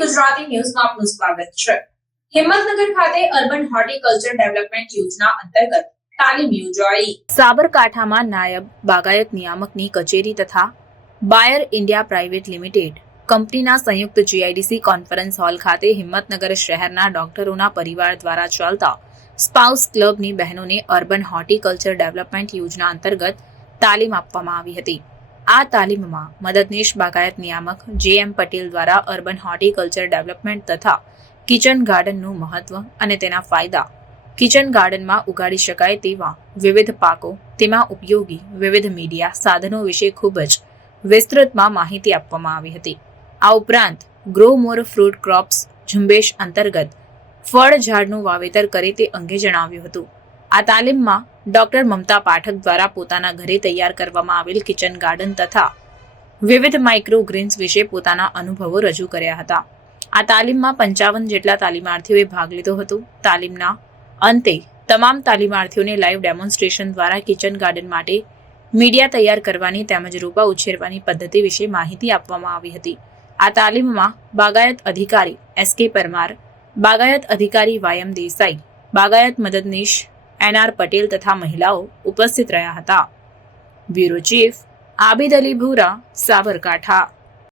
ગુજરાતી ન્યૂઝમાં આપનું સ્વાગત છે. હિંમતનગર ખાતે અર્બન હોર્ટિકલ્ચર ડેવલપમેન્ટ યોજના અંતર્ગત તાલીમ યોજાઈ. સાબરકાંઠામાં નાયબ બાગાયત નિયામકની કચેરી તથા બાયર ઇન્ડિયા પ્રાઇવેટ લિમિટેડ કંપનીના સંયુક્ત જીઆઈડીસી કોન્ફરન્સ હોલ ખાતે હિંમતનગર શહેરના ડોક્ટરોના પરિવાર દ્વારા ચાલતા સ્પાઉસ ક્લબની બહેનોને અર્બન હોર્ટિકલ્ચર ડેવલપમેન્ટ યોજના અંતર્ગત તાલીમ આપવામાં આવી હતી. આ તાલીમમાં મદદનીશ બાગાયત નિયામક જે એમ પટેલ દ્વારા અર્બન હોર્ટિકલ્ચર ડેવલપમેન્ટ તથા કિચન ગાર્ડનનું મહત્વ અને તેના ફાયદા કિચન ગાર્ડનમાં ઉગાડી શકાય તેવા વિવિધ પાકો, તેમાં ઉપયોગી વિવિધ મીડિયા સાધનો વિશે ખૂબ જ વિસ્તૃતમાં માહિતી આપવામાં આવી હતી. આ ઉપરાંત ગ્રો મોર ફ્રૂટ ક્રોપ્સ ઝુંબેશ અંતર્ગત ફળ ઝાડનું વાવેતર કરે તે અંગે જણાવ્યું હતું. આ તાલીમમાં ડોક્ટર મમતા પાઠક દ્વારા પોતાના ઘરે તૈયાર કરવામાં આવેલ કિચન ગાર્ડન તથા વિવિધ માઇક્રો ગ્રીન્સ વિશે પોતાના અનુભવો રજૂ કર્યા હતા. આ તાલીમમાં પંચાવન જેટલા તાલીમાર્થીઓએ ભાગ લીધો હતો. તાલીમના અંતે તમામ તાલીમાર્થીઓને લાઈવ ડેમોન્સ્ટ્રેશન દ્વારા કિચન ગાર્ડન માટે મીડિયા તૈયાર કરવાની તેમજ રોપા ઉછેરવાની પદ્ધતિ વિશે માહિતી આપવામાં આવી હતી. આ તાલીમમાં બાગાયત અધિકારી એસ કે પરમાર, બાગાયત અધિકારી વાયમ દેસાઈ, બાગાયત મદદનીશ એન આર પટેલ તથા મહિલાઓ ઉપસ્થિત રહ્યા હતા. બ્યુરો ચીફ આબિદ અલી ભૂરા સાબરકાંઠા.